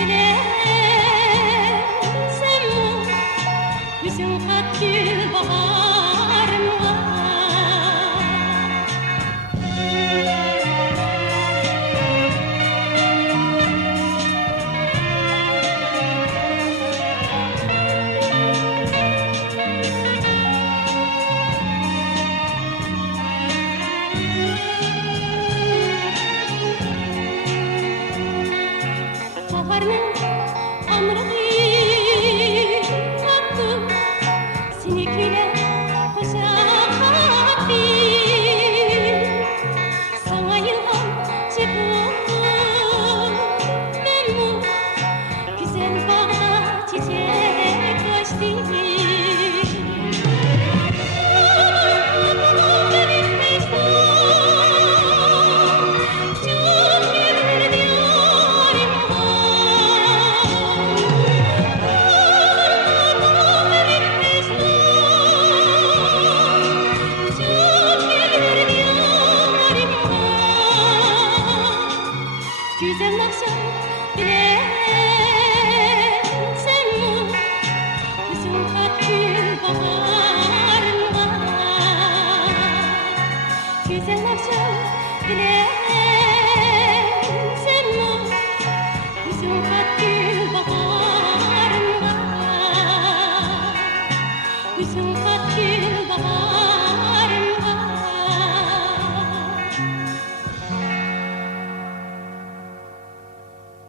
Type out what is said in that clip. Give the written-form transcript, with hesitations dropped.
bilesem yüzün kat gül baharım var. Baharın amrı tatlı sinikle koşaktı. Sana ilham çıktı ben bu güzel bağda çiçek açtı. Güzel akşam bilesem yüzün kat gül baharım var. Güzel akşam bilesem yüzün